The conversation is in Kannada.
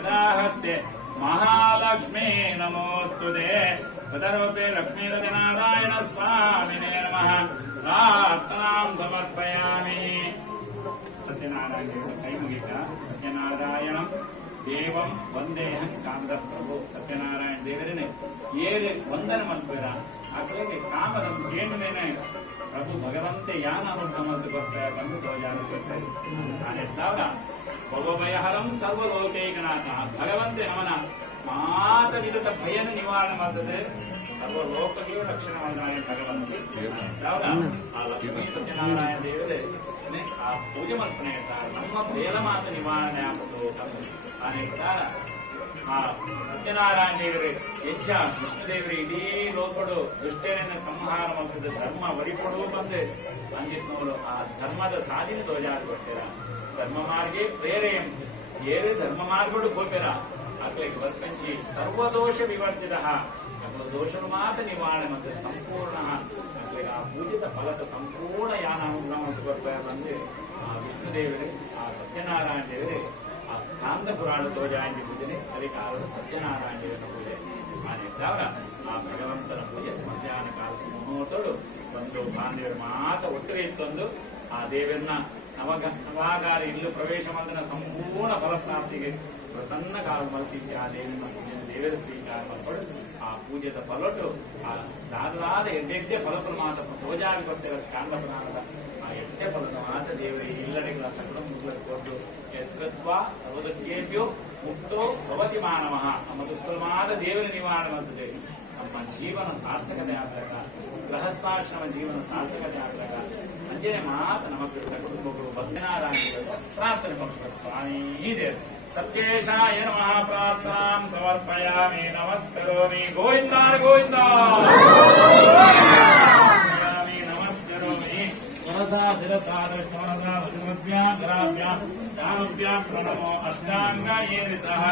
यदाहस्ते महालक्ष्मी नमोस्तुते पदरूपे लक्ष्मीनारायण स्वामिने नमः प्रार्थनां समर्पयामि सत्यनारायण सत्यनारायणं देवं वंदेहं कामद प्रभु सत्यनारायण देवरने ಏಳು ವಂದನೆ ಮಾಡ್ತೀರ ಆಕಳಿಗೆ ಕಾಮದ ಕೇಂದ್ರನೇ ಪ್ರಭು ಭಗವಂತೆ ಯಾನಮುಖಮಂದು ಬರ್ತಾರೆ ಬಂದು ಧ್ವಜಾರು ಬರ್ತಾರೆ ನಾನೆತ್ತಾಗ ಭವಭಯಹರಂ ಸರ್ವಲೋಕೈಕನಾಥ ಭಗವಂತೆ ಅವನ ಮಾತ ವಿಧದ ಭಯನ ನಿವಾರಣೆ ಮಾಡ್ತದೆ ಸರ್ವಲೋಕಗಳಿಗೂ ರಕ್ಷಣೆ ಮಾಡ್ತಾನೆ ಭಗವಂತೆ ಆ ಲಕ್ಷ್ಮೀ ಸತ್ಯನಾರಾಯಣ ದೇವರೇ ಆ ಪೂಜೆ ಮಾಡ್ತಾನೆ ನಮ್ಮ ಬೇಲ ಮಾತ ನಿವಾರಣೆ ಆಗುವುದು ನಾನೆತ್ತಾಗ ಆ ಸತ್ಯನಾರಾಯಣ ದೇವರೇ ಹೆಚ್ಚ ವಿಷ್ಣುದೇವರೇ ಇಡೀ ಲೋಕಡು ದುಷ್ಟೇನ ಸಂಹಾರ ಮಾಡ್ತಿದ್ದ ಧರ್ಮ ವರಿಪಡು ಬಂದು ಅಂಜಿತ್ನವರು ಆ ಧರ್ಮದ ಸಾಧಿನ ಧ್ವಜಾರು ಕೊಡ್ತೀರ ಧರ್ಮ ಮಾರ್ಗೆ ಪ್ರೇರೆಯಂ ಏರು ಧರ್ಮ ಮಾರ್ಗಡು ಗೋಪಿರ ಆಗ್ಲಿಕ್ಕೆ ವರ್ಕಂಚಿ ಸರ್ವದೋಷ ವಿವರ್ತಿತ ದೋಷರು ಮಾತ್ರ ನಿವಾರಣೆ ಮತ್ತು ಸಂಪೂರ್ಣ ಆಗ್ಲಿಕ್ಕೆ ಆ ಪೂಜಿತ ಫಲದ ಸಂಪೂರ್ಣ ಯಾನ ಬಂದು ಆ ವಿಷ್ಣುದೇವರೇ ಆ ಸತ್ಯನಾರಾಯಣ ದೇವರೇ ಆ ಸ್ಕಾಂದ ಪುರಾಣ ಧ್ವಜಾಂತಿ ಪೂಜನೆ ಅದಕ್ಕೆ ಅವರು ಸತ್ಯನಾರಾಯಣ ದೇವರ ಪೂಜೆ ಮಾಡಿದ್ದವರ ಆ ಭಗವಂತನ ಪೂಜೆ ಮಧ್ಯಾಹ್ನ ಕಾಲ ಮುಹೂರ್ತಗಳು ಬಂದು ಬಾಂಧವ್ಯರ ಮಾತ ಒಟ್ಟಿಗೆ ಇತ್ತೊಂದು ಆ ದೇವರನ್ನ ನವಾಗಾರ ಇಲ್ಲು ಪ್ರವೇಶ ಮಾಡಿದ ಸಂಪೂರ್ಣ ಫಲಪ್ರಾಪ್ತಿಗೆ ಪ್ರಸನ್ನ ಕಾಲ ಮಲ್ತಿದ್ದೆ ಆ ದೇವರ ಸ್ವೀಕಾರ ಮಾಡ್ಕೊಂಡು ಆ ಪೂಜೆದ ಫಲಟು ಆ ದಾದಾದ ಎಡ್ಡೆಡ್ಡೆ ಫಲಪ್ರಮಾದ ಧ್ವಜಾಗಿ ಬರ್ತೇವೆ ಸ್ಕಾಂದ ಪುರಾಣದ ಆ ಎಡ್ಡೆ ಫಲದ ಮಾತ ದೇವರಿಗೆ ಇಲ್ಲಡೆಗಳ ಸಕಲ ಮುಗ್ಲ ಕೊಟ್ಟು ಯತ್ಕತ್ವ ಸರ್ವದಕ್ಕೇಭ್ಯೋ ಮುಕ್ತೋ ಭವತಿ ಮಾನವ ನಮ್ಮ ದುಃಖಮಾದ ದೇವರ ನಿವಾರಣೆ ಮಾಡ್ತದೆ ನಮ್ಮ ಜೀವನ ಸಾರ್ಥಕತೆ ಆಗ್ತಕ್ಕ ಗೃಹಸ್ಥಾಶ್ರಮ ಜೀವನ ಸಾರ್ಥಕತೆ ಆಗ್ತಕ್ಕ ಅಂಜನೆ ಮಾತ ನಮಗೆ ಸಕುಟುಂಬಗಳು ಭಕ್ತನಾರಾಯಣ ಪ್ರಾರ್ಥನೆ ಪಕ್ಷ ಸ್ವಾಮೀ ದೇವ ಸತ್ಯೇಶಾಯ ನಮಃ ಪ್ರಾರ್ಥನಾಂ ಸಮರ್ಪಯಾಮಿ ನಮಸ್ಕರೋಮಿ ಗೋವಿಂದ ಗೋವಿಂದ ನಮಸ್ಕರೋಮಿ ವರದಾ ಧಿರತಾ ದೃಷ್ಟವರದಾ ಭಜಮದ್ಭ್ಯಾಂ ಧರಾಭ್ಯಾಂ ಜ್ಞಾನಭ್ಯಾಂ ಪ್ರಣಮೋ ಅಷ್ಟಾಂಗ ಏರಿತಃ